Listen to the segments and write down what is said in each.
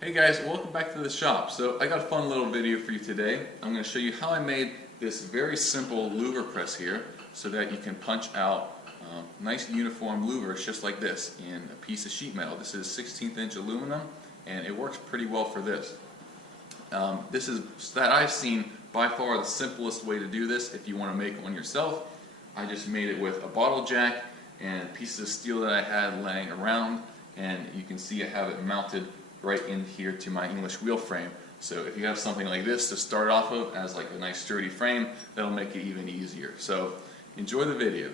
Hey guys, welcome back to the shop. So I got a fun little video for you today. I'm going to show you how I made this very simple louver press here so that you can punch out nice uniform louvers just like this in a piece of sheet metal. This is 16th inch aluminum and it works pretty well for this. This is, that I've seen, by far the simplest way to do this if you want to make one yourself. I just made it with a bottle jack and pieces of steel that I had laying around, and you can see I have it mounted right in here to my English wheel frame. So if you have something like this to start off of as like a nice sturdy frame, that'll make it even easier. So enjoy the video.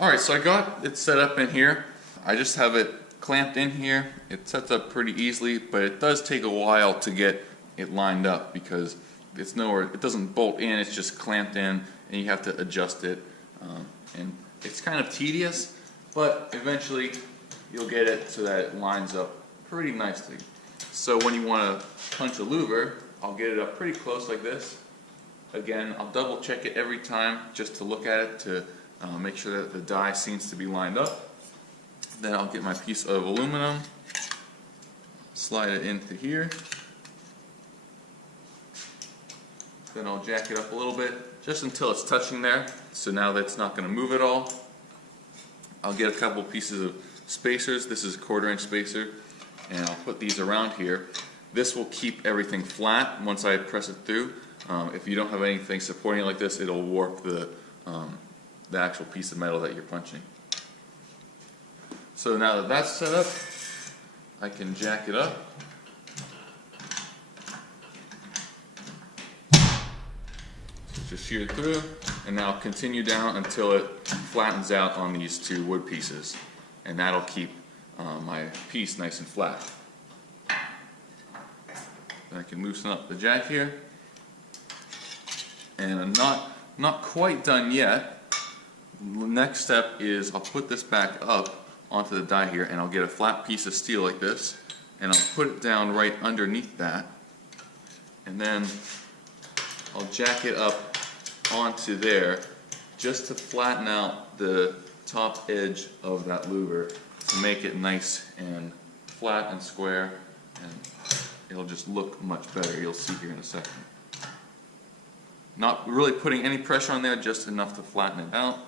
Alright, so I got it set up in here. I just have it clamped in here. It sets up pretty easily, but it does take a while to get it lined up because it's nowhere, it doesn't bolt in, it's just clamped in and you have to adjust it. And it's kind of tedious, but eventually you'll get it so that it lines up pretty nicely. So when you want to punch a louver, I'll get it up pretty close like this. Again, I'll double check it every time just to look at it to make sure that the die seems to be lined up. Then I'll get my piece of aluminum, slide it into here. Then I'll jack it up a little bit, just until it's touching there, so now that's not going to move at all. I'll get a couple pieces of spacers. This is a 1/4" spacer, and I'll put these around here. This will keep everything flat once I press it through. If you don't have anything supporting it like this, it'll warp the actual piece of metal that you're punching. So now that that's set up, I can jack it up. So just shear it through, and now continue down until it flattens out on these 2 wood pieces, and that'll keep my piece nice and flat. Then I can loosen up the jack here, and I'm not quite done yet. The next step is I'll put this back up onto the die here, and I'll get a flat piece of steel like this, and I'll put it down right underneath that, and then I'll jack it up onto there just to flatten out the top edge of that louver to make it nice and flat and square, and it'll just look much better. You'll see here in a second. Not really putting any pressure on there, just enough to flatten it out.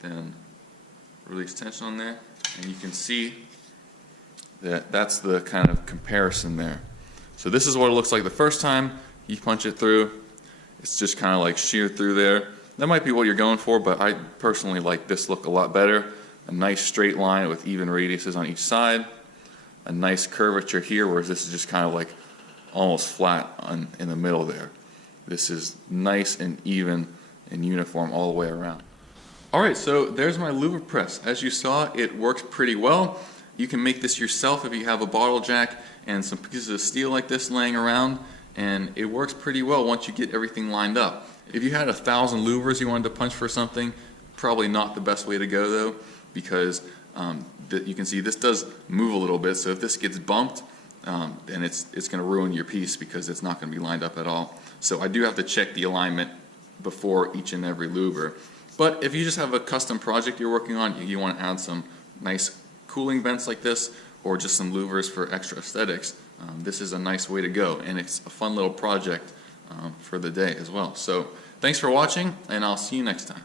Then release tension on there, and you can see that that's the kind of comparison there. So this is what it looks like the first time you punch it through. It's just kind of like sheared through there. That might be what you're going for, but I personally like this look a lot better. A nice straight line with even radiuses on each side. A nice curvature here, whereas this is just kind of like almost flat in the middle there. This is nice and even and uniform all the way around. Alright, so there's my louver press. As you saw, it works pretty well. You can make this yourself if you have a bottle jack and some pieces of steel like this laying around, and it works pretty well once you get everything lined up. If you had 1,000 louvers you wanted to punch for something, probably not the best way to go though, because you can see this does move a little bit, so if this gets bumped, then it's going to ruin your piece because it's not going to be lined up at all. So I do have to check the alignment before each and every louver. But if you just have a custom project you're working on, you want to add some nice cooling vents like this, or just some louvers for extra aesthetics, this is a nice way to go, and it's a fun little project for the day as well. So thanks for watching, and I'll see you next time.